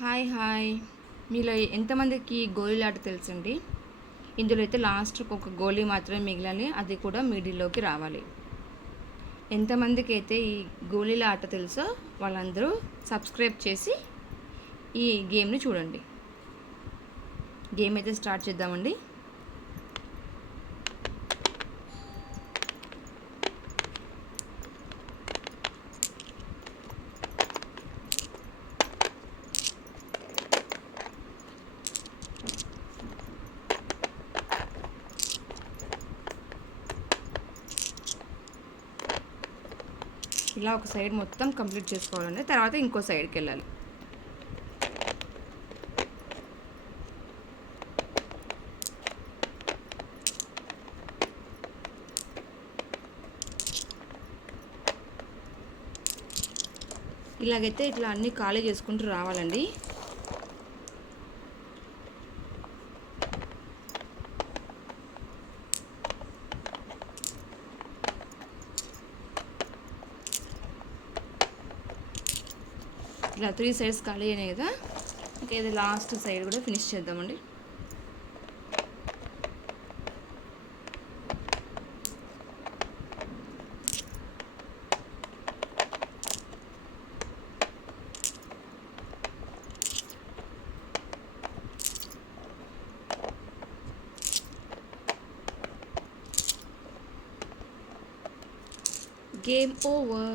Hi hi. మీలో ఎంతమందికి గోళీలాట తెలుసండి? ఇందులో అయితే లాస్ట్‌కి ఒక గోలీ మాత్రమే మిగలాలి. అది కూడా మిడిల్‌లోకి రావాలి. ఎంతమందికి అయితే ఈ గోళీల ఆట తెలుసో వాళ్ళందరూ సబ్స్క్రైబ్ చేసి ఈ గేమ్‌ని చూడండి. గేమ్ అయితే స్టార్ట్ చేద్దామండి. ఇలా ఒక సైడ్ మొత్తం కంప్లీట్ చేసుకోవాలండి. తర్వాత ఇంకో సైడ్కి వెళ్ళాలి. ఇలాగైతే ఇట్లా అన్నీ ఖాళీ చేసుకుంటూ రావాలండి. ఇలా 3 సైడ్స్ ఖాళీ అయినాయి కదా. ఇంకా ఇది లాస్ట్ సైడ్ కూడా ఫినిష్ చేద్దామండి. Game over.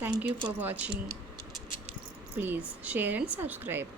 Thank you for watching. Please share and subscribe.